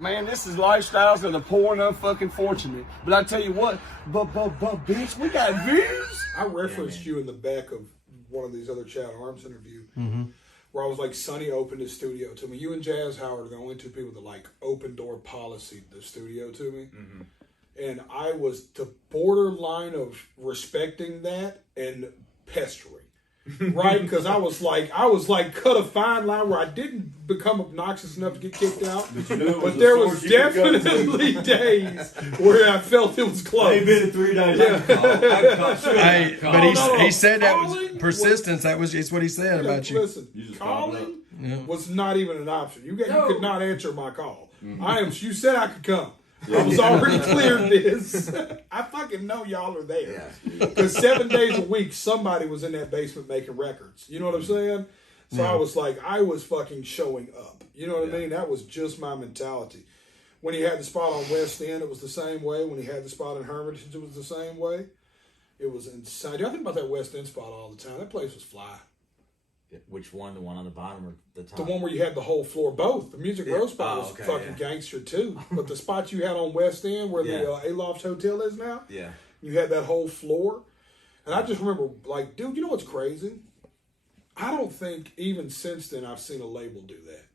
Man, this is lifestyles of the poor and unfucking fortunate. But I tell you what, but bitch, we got views. I referenced you in the back of one of these other Chad Arms interview, where I was like, Sonny opened his studio to me. You and Jazz Howard are the only two people that like open door policy the studio to me. And I was the borderline of respecting that and pestering. Right, because I was like, cut a fine line where I didn't become obnoxious enough to get kicked out, but there was definitely days where I felt it was close. They've been 3 days. Hey, but he said that was persistence. It's what he said about you. Listen, calling was not even an option. You could not answer my call. You said I could come. I was already cleared this. I fucking know y'all are there. Because 7 days a week, somebody was in that basement making records. You know what I'm saying? So I was like, I was fucking showing up. You know what I mean? That was just my mentality. When he had the spot on West End, it was the same way. When he had the spot in Hermitage, it was the same way. It was insane. I think about that West End spot all the time. That place was fly. Which one? The one on the bottom or the top? The one where you had the whole floor. Both. The Music Row spot was fucking gangster too. But the spot you had on West End where the Aloft Hotel is now, you had that whole floor. And I just remember, like, dude, you know what's crazy? I don't think even since then I've seen a label do that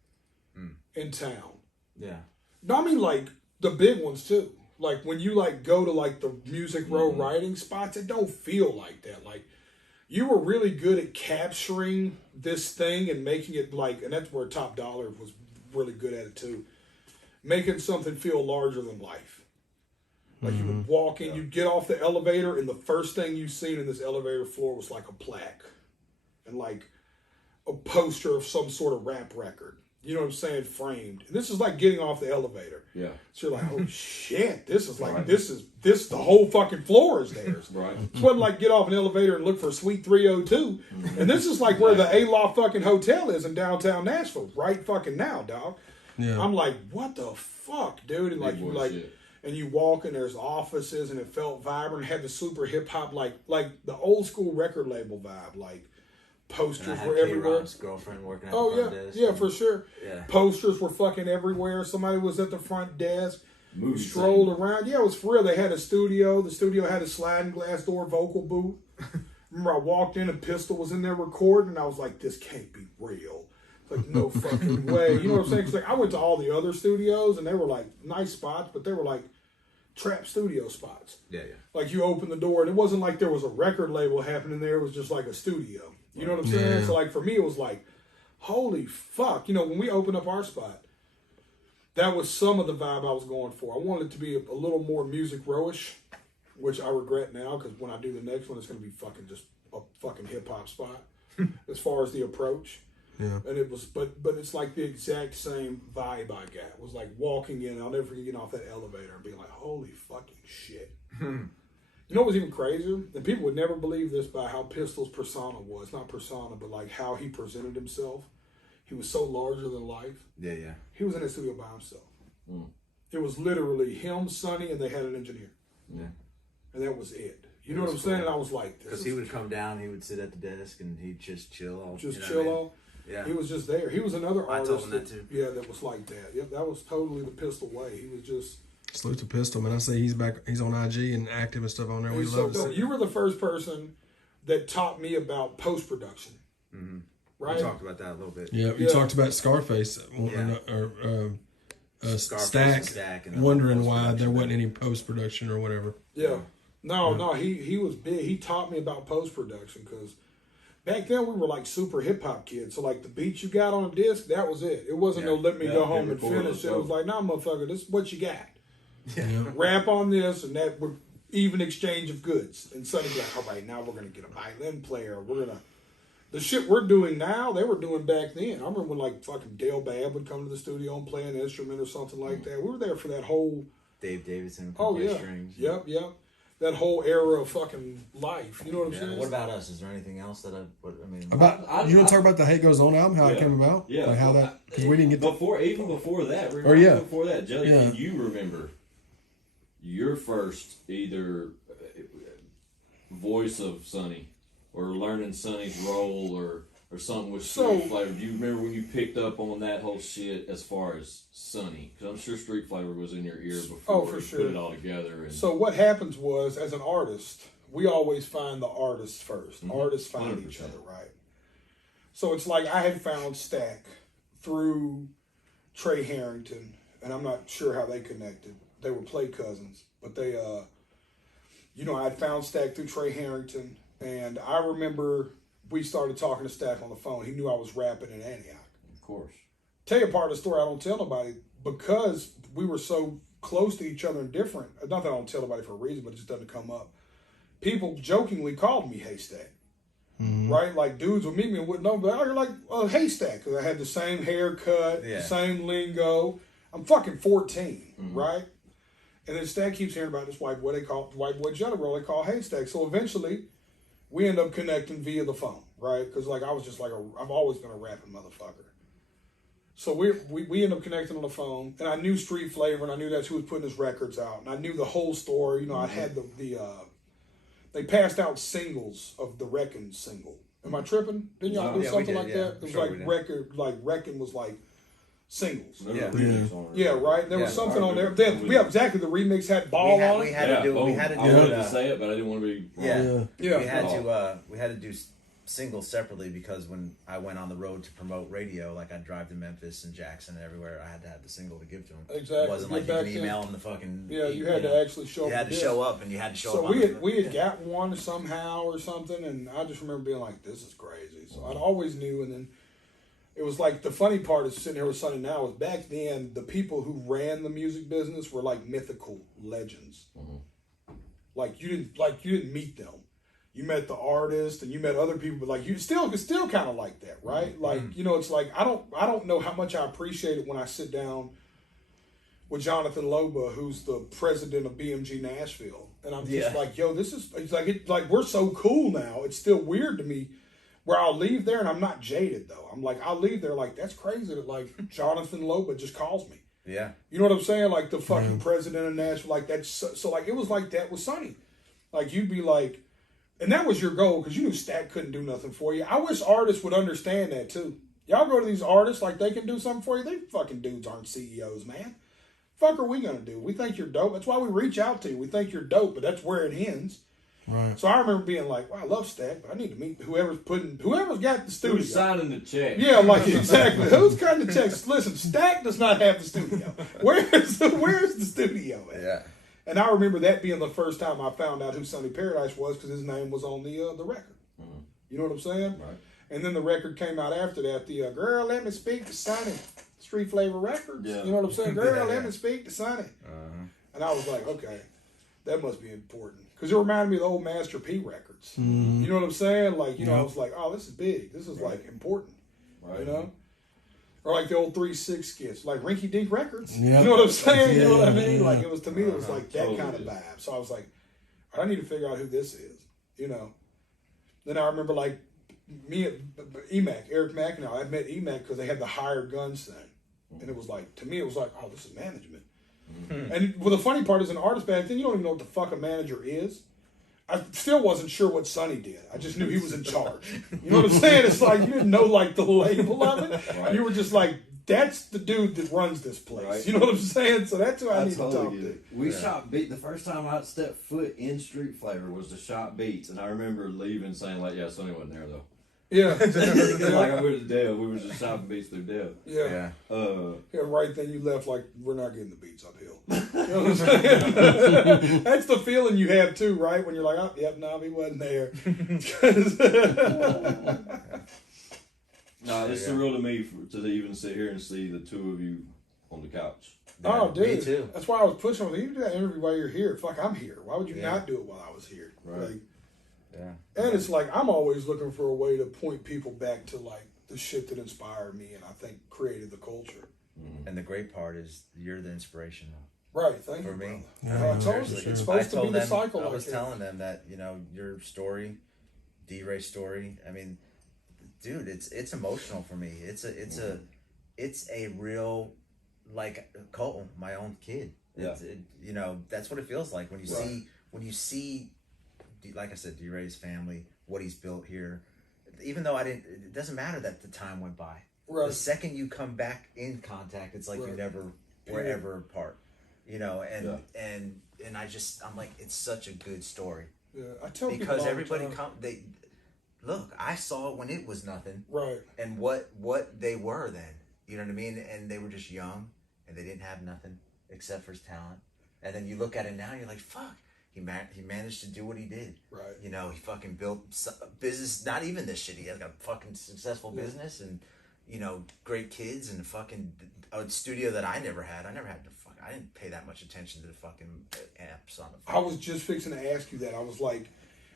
in town. Yeah. No, I mean, like, the big ones too. Like, when you, like, go to, like, the Music Row writing spots, it don't feel like that. Like, you were really good at capturing this thing and making it like, and that's where Top Dollar was really good at it too, making something feel larger than life. Like you would walk in, you'd get off the elevator, and the first thing you seen in this elevator floor was like a plaque and like a poster of some sort of rap record. You know what I'm saying? Framed. And this is like getting off the elevator. Yeah. So you're like, oh shit, this is like, this is the whole fucking floor is theirs. Right. It wasn't like get off an elevator and look for Suite 302. And this is like where the Aloft fucking hotel is in downtown Nashville, right fucking now, dog. Yeah. I'm like, what the fuck, dude? And like, and you walk and there's offices and it felt vibrant. It had the super hip hop, like the old school record label vibe, like. Posters were everywhere. Ron's girlfriend working at the front desk. Yeah, for sure. Yeah. Posters were fucking everywhere. Somebody was at the front desk. Who strolled around. Yeah, it was for real. They had a studio. The studio had a sliding glass door vocal booth. Remember, I walked in and Pistol was in there recording, and I was like, "This can't be real." Like, no fucking way. You know what I'm saying? 'Cause like I went to all the other studios, and they were like nice spots, but they were like trap studio spots. Yeah, yeah. Like you open the door, and it wasn't like there was a record label happening there. It was just like a studio. You know what I'm saying? Yeah. So, like, for me, it was like, holy fuck. You know, when we opened up our spot, that was some of the vibe I was going for. I wanted it to be a little more Music Row-ish, which I regret now, because when I do the next one, it's going to be fucking just a fucking hip-hop spot as far as the approach. Yeah. And it was, but it's like the exact same vibe I got. It was like walking in, I'll never forget getting off that elevator and being like, holy fucking shit. You know what was even crazier? And people would never believe this by how Pistol's persona was. Not persona, but like how he presented himself. He was so larger than life. Yeah, yeah. He was in the studio by himself. It was literally him, Sonny, and they had an engineer. Yeah. And that was it. You know what I'm saying? And I was like, because he would come down, he would sit at the desk, and he'd just chill. Yeah. He was just there. He was another artist. I told him that too. Yeah, that was like that. Yep, that was totally the Pistol way. He was just... Salute to Pistol, man. I say he's back. He's on IG and active and stuff on there. We love it. You were the first person that taught me about post-production. Right? We talked about that a little bit. Yeah, you talked about Scarface Stack, wondering why there wasn't any post-production or whatever. Yeah. No, he was big. He taught me about post-production because back then we were like super hip-hop kids. So like the beats you got on a disc, that was it. It wasn't no let me go home and finish. It was like, nah, motherfucker, this is what you got. Yeah. Rap on this, and that would even exchange of goods. And Sonny be like, all right, now we're going to get a violin player. We're going to... The shit we're doing now, they were doing back then. I remember when, like, fucking Dale Babb would come to the studio and play an instrument or something like that. We were there for that whole... Dave Davidson. Strings. Yep. That whole era of fucking life. You know what I'm saying? What about us? Is there anything else that you want to talk about the Hate Goes On album, how it came about? Yeah. Like how that... Because we didn't get before that. Before that, Jelly, can you remember your first either voice of Sonny or learning Sonny's role or or something with Street Flavor. Do you remember when you picked up on that whole shit as far as Sonny? Because I'm sure Street Flavor was in your ear before for you sure. put it all together. And so what happens was, as an artist, we always find the artists first. Artists find 100%. each other, right? So it's like I had found Stack through Trey Harrington, and I'm not sure how they connected. They were play cousins, but they, I'd found Stack through Trey Harrington, and I remember we started talking to Stack on the phone. He knew I was rapping in Antioch. of course. Tell you a part of the story I don't tell nobody, because we were so close to each other and different. Not that I don't tell nobody for a reason, but it just doesn't come up. People jokingly called me Haystack. Right? Like, dudes would meet me and wouldn't know, but you're like a haystack, because I had the same haircut, the same lingo. I'm fucking 14, right? And then Stack keeps hearing about this white boy jelly roll they call haystack. So eventually, we end up connecting via the phone, right? Because like I was just like I've always been a rapping motherfucker. So we end up connecting on the phone, and I knew Street Flavor, and I knew that's who was putting his records out, and I knew the whole story. I had they passed out singles of the Wreckin' single. Am I tripping? Didn't y'all do something like that? It was like Wreckin' was like singles. Yeah, right. There was something on there. Exactly. The remix had Ball on it. We had to do. I wanted to say it, but I didn't want to be wrong. We had to do singles separately, because when I went on the road to promote radio, like I'd drive to Memphis and Jackson and everywhere, I had to have the single to give to them. Exactly. It wasn't like you can email them the fucking. Yeah, you had to actually show up. You had to show up, and you had to show up. So we had got one somehow or something, and I just remember being like, "This is crazy." So I'd always knew, and then it was like the funny part is sitting here with Sonny now is back then the people who ran the music business were like mythical legends. Like you didn't meet them. You met the artist and you met other people, but like it's still kind of like that, right? Like, it's like I don't know how much I appreciate it when I sit down with Jonathan Loba, who's the president of BMG Nashville, and I'm just like, yo, this is like we're so cool now. It's still weird to me where I'll leave there, and I'm not jaded though. I'm like, I'll leave there like, that's crazy that like Jonathan Loba just calls me. Yeah, you know what I'm saying? Like the fucking president of Nashville, like that's so like it was like that with Sonny. Like you'd be like. And that was your goal, because you knew Stack couldn't do nothing for you. I wish artists would understand that, too. Y'all go to these artists like they can do something for you. They fucking dudes aren't CEOs, man. Fuck are we going to do? We think you're dope. That's why we reach out to you. We think you're dope, but that's where it ends. Right. So I remember being like, well, I love Stack, but I need to meet whoever's got the studio. Who's signing the check? Yeah, like exactly. Who's cutting the checks? Listen, Stack does not have the studio. Where's the studio at? Yeah. And I remember that being the first time I found out who Sonny Paradise was, because his name was on the record. You know what I'm saying? Right. And then the record came out after that. The Girl, Let Me Speak to Sonny, Street Flavor Records. Yeah. You know what I'm saying? Girl, Let Me Speak to Sonny. And I was like, okay, that must be important, because it reminded me of the old Master P records. You know what I'm saying? Like, I was like, oh, this is big. This is like important. Right. You know? Or like the old 3-6 skits, like Rinky Dink Records. Yeah. You know what I'm saying? You know what I mean? Yeah. Like it was, to me, it was like that Totally kind of is. vibe. So I was like, I need to figure out who this is. Then I remember like me at EMAC, Eric McIntyre. I met EMAC because they had the hired guns thing, and it was like, to me, it was like, oh, this is management. And well, the funny part is, an artist back then, you don't even know what the fuck a manager is. I still wasn't sure what Sonny did. I just knew he was in charge. You know what I'm saying? It's like you didn't know like the label of it. Right. You were just like, that's the dude that runs this place. Right. You know what I'm saying? So that's who I need to talk get to. it. We shot beat. The first time I stepped foot in Street Flavor was to shot beats, and I remember leaving saying like, "Yeah, Sonny wasn't there though." Yeah. Like I went to Dev. We were just shopping beats through Dev. Yeah. Yeah. Right then you left like, we're not getting the beats uphill. You know what I'm saying? That's the feeling you have too, right? When you're like, oh, yep, no, he wasn't there. No, it's surreal to me to even sit here and see the two of you on the couch. Oh, dude. Me too. That's why I was pushing. You can do that interview while you're here. Fuck, I'm here. Why would you not do it while I was here? Right. Like, Yeah. and it's like, I'm always looking for a way to point people back to like the shit that inspired me and I think created the culture. And the great part is you're the inspiration Right. Thank for you, me. brother. I told you, it's supposed to be the cycle. I like was that. telling them that, your story, D-Ray's story, I mean, dude, it's emotional for me. It's a real, like, Cole, my own kid. Yeah. That's what it feels like when you see, like I said, D-Ray's family, what he's built here. even though it doesn't matter that the time went by. Right. The second you come back in contact, it's like you never were ever apart. You know, and I'm like, it's such a good story. Yeah, I tell people because all the everybody time. look, I saw it when it was nothing. Right. And what they were then. You know what I mean? And they were just young and they didn't have nothing except for his talent. And then you look at it now, you're like, fuck. He managed to do what he did. Right. You know, he fucking built a business, not even this shit. He has got a fucking successful business and, you know, great kids and a studio that I never had. I didn't pay that much attention to the fucking amps on the phone. I was just fixing to ask you that. I was like,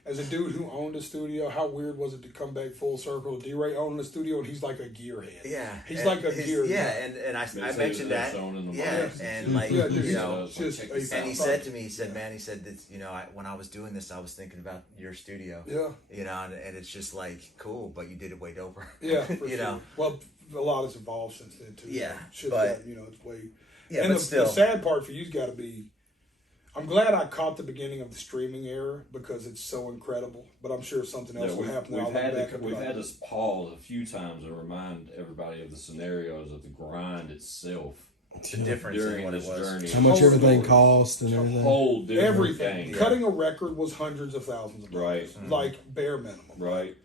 as a dude who owned a studio, how weird was it to come back full circle? D-Ray owned a studio, and he's like a gearhead. Yeah, he's like a gearhead. Yeah, and I mentioned that. Yeah, and like yeah, dude, you know, and he said to me, he said, "Man," he said that you know, when I was doing this, I was thinking about your studio. Yeah, you know, and it's just like cool, but you did it way doper. Yeah, for you know. Well, a lot has evolved since then too. Yeah, shit's but got, you know, it's way. Yeah, and but still, the sad part for you's got to be. I'm glad I caught the beginning of the streaming era because it's so incredible. But I'm sure something else will happen. We've had to pause a few times and remind everybody of the scenarios of the grind itself. The difference in what it was. Journey. How much everything cost and everything. Whole different everything. thing. Cutting a record was hundreds of thousands of dollars. Right. Like bare minimum. Right.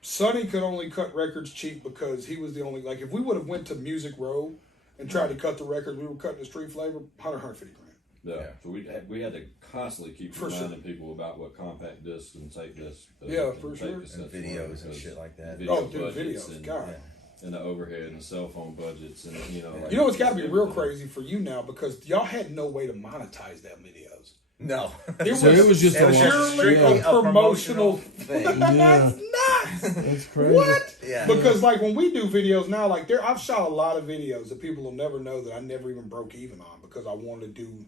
Sonny could only cut records cheap because he was the only, like, if we would have went to Music Row and tried to cut the records we were cutting the Street Flavor, 150 grand. Yeah. So we had to constantly keep reminding people about what compact discs and tape discs. Yeah, for sure. And videos and shit like that. Videos, and, God. And the overhead and the cell phone budgets and you know. Like, you know it's got to be real crazy for you now because y'all had no way to monetize that videos. No, it was just purely a promotional thing. That's nuts. That's crazy. What? Yeah. Because like when we do videos now, like I've shot a lot of videos that people will never know that I never even broke even on because I wanted to do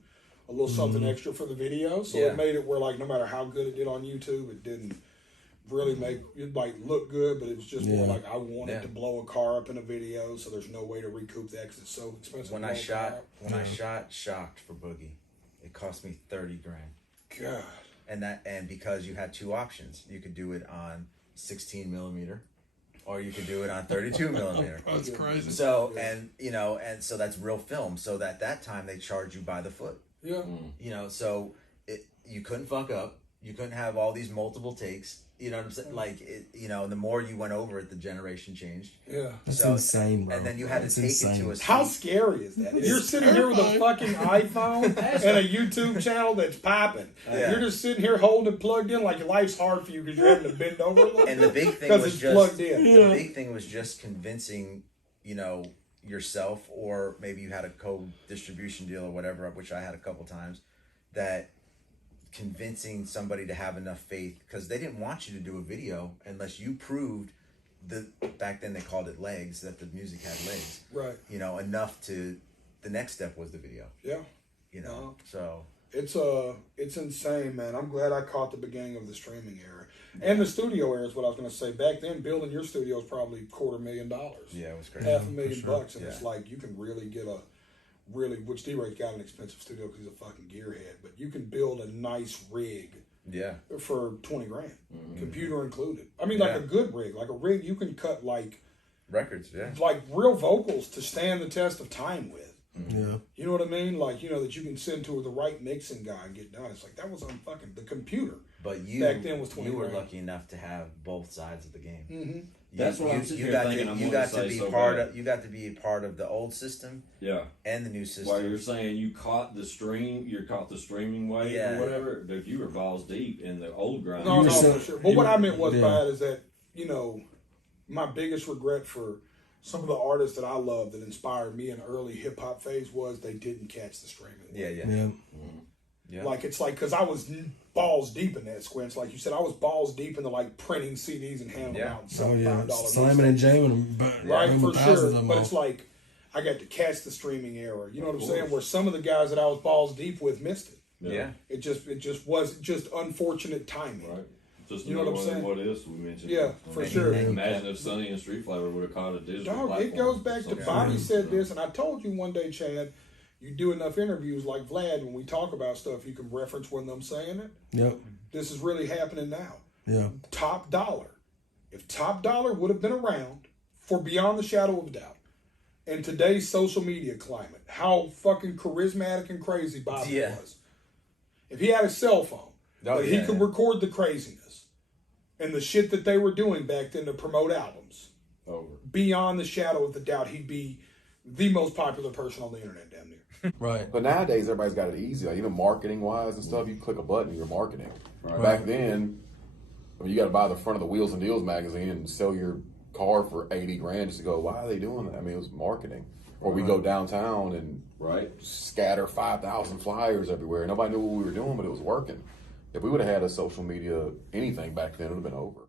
a little something extra for the video. So it made it where like no matter how good it did on YouTube, it didn't really make it like look good, but it was just more like I wanted to blow a car up in a video, so there's no way to recoup that because it's so expensive. When I shot Shocked for Boogie, it cost me 30 grand. God. And because you had two options, you could do it on 16 millimeter, or you could do it on 32 millimeter. That's crazy. So and so that's real film. So at that time they charge you by the foot. Yeah. You know, so you couldn't fuck up. You couldn't have all these multiple takes. You know what I'm saying? Like, you know, the more you went over it, the generation changed. Yeah. That's insane, bro. And then you had to take it to a How scary is that? You're sitting here with a fucking iPhone and a YouTube channel that's popping. Yeah. You're just sitting here holding it plugged in like your life's hard for you because you're having to bend over a little And the big thing because was it's just plugged in. the big thing was just convincing, you know, yourself, or maybe you had a co-distribution deal or whatever, which I had a couple times, that convincing somebody to have enough faith, because they didn't want you to do a video unless you proved back then they called it legs, that the music had legs, Right. you know, enough to the next step was the video, Yeah. you know. So it's insane, man. I'm glad I caught the beginning of the streaming era and the studio era is what I was going to say. Back then, building your studio was probably $250,000. yeah, it was crazy. $500,000 and Yeah. it's like you can really get which D-Ray's got an expensive studio because he's a fucking gearhead, but you can build a nice rig Yeah. for 20 grand, computer included. I mean, like a good rig, like a rig you can cut like Records, yeah. like real vocals to stand the test of time with. Yeah. You know what I mean? Like, you know, that you can send to the right mixing guy and get done. It's like that was on fucking the computer. But you back then was 20 you were grand. lucky enough to have both sides of the game. Mm-hmm. That's what I'm sitting here thinking. You got to be part of. You got to be a part of the old system, and the new system. While you're saying you caught the streaming wave or whatever, dude, you were balls deep in the old grind. No, for sure. But what I meant was bad is that, you know, my biggest regret for some of the artists that I love that inspired me in the early hip hop phase was they didn't catch the streaming wave. Yeah. Like, it's like, because I was balls deep in that, Squints. Like you said, I was balls deep into like printing CDs and handing them out and selling $5 slamming and jamming them, but right, for sure. But it's like I got to catch the streaming era. You know what I'm saying? Where some of the guys that I was balls deep with missed it. Yeah. It just was just unfortunate timing. Right. Just you know what I'm saying? What is we mentioned? Yeah, for sure. Imagine if Sonny and Street Flavor would have caught a digital Dog, platform. it goes back to Bobby said this, and I told you one day, Chad, you do enough interviews like Vlad, when we talk about stuff, you can reference when I'm saying it. Yep. This is really happening now. Yeah. Top dollar If Top Dollar would have been around for beyond the shadow of a doubt, in today's social media climate, how fucking charismatic and crazy Bobby was. If he had a cell phone, he could record the craziness and the shit that they were doing back then to promote albums. Beyond the shadow of the doubt, he'd be the most popular person on the internet, damn near. Right. But nowadays, everybody's got it easy. Like, even marketing-wise and stuff, you click a button, you're marketing. Right. Back then, I mean, you got to buy the front of the Wheels and Deals magazine and sell your car for 80 grand just to go, why are they doing that? I mean, it was marketing. Or we go downtown and scatter 5,000 flyers everywhere. Nobody knew what we were doing, but it was working. If we would have had a social media anything back then, it would have been over.